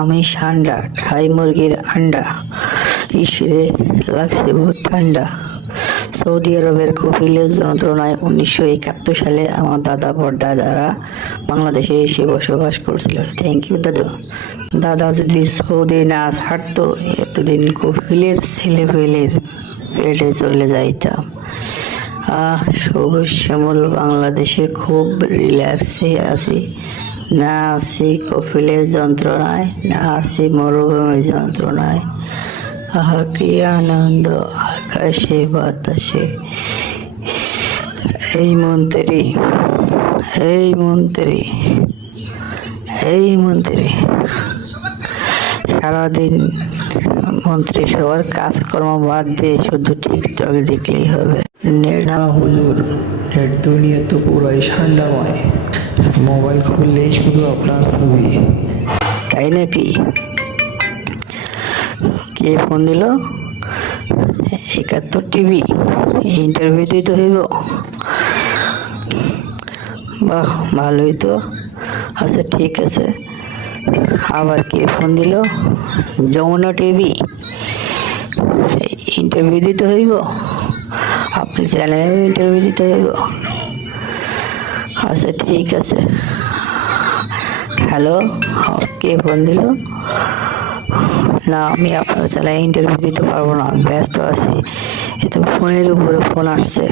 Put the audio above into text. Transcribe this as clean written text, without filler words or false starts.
আমি ঠান্ডা খাই মুরগির আন্ডা, ঈশ্বরে লাগছে বহুত ঠান্ডা। সৌদি আরবের কফিলের যন্ত্রণায় 1971 সালে আমার দাদা পরদাদারা বাংলাদেশে এসে বসবাস করছিল। থ্যাংক ইউ দাদা। দাদা যদি সৌদি না ছাড়তো এতদিন কফিলের ছেলেপেলের পেটে চলে যাইতাম। সবুজ শ্যামল বাংলাদেশে খুব রিল্যাক্সে আছি, না আছি কফিলের যন্ত্রণায়, না আছি মরুভূমির যন্ত্রণায়। আহা কি আনন্দ আকাশে বাতাসে। এই মন্ত্রী, এই মন্ত্রী, এই মন্ত্রী, সারাদিন মন্ত্রিসভার কাজকর্ম বাদ দিয়ে শুধু টিকটক দেখলেই হবে। না হুজুর, নেট দুনিয়া তো পুরাই ঠান্ডাময়, মোবাইল খুললেই শুধু আপনার ছবি। তাই নাকি? কে ফোন দিল? 71 টিভি ইন্টারভিউ দিতে হইব? বাহ, ভালোই তো। আচ্ছা ঠিক আছে, আবার কে ফোন দিল? যমুনা টিভি ইন্টারভিউ দিতে হইব? আপনি চ্যানেলে ইন্টারভিউ দিতে হইব? আচ্ছা ঠিক আছে। হ্যালো, কে ফোন দিল? না, আমি আপনার চ্যানেলে ইন্টারভিউ দিতে পারবো না, ব্যস্ত আছি। এ তো ফোনের উপরে ফোন আসছে।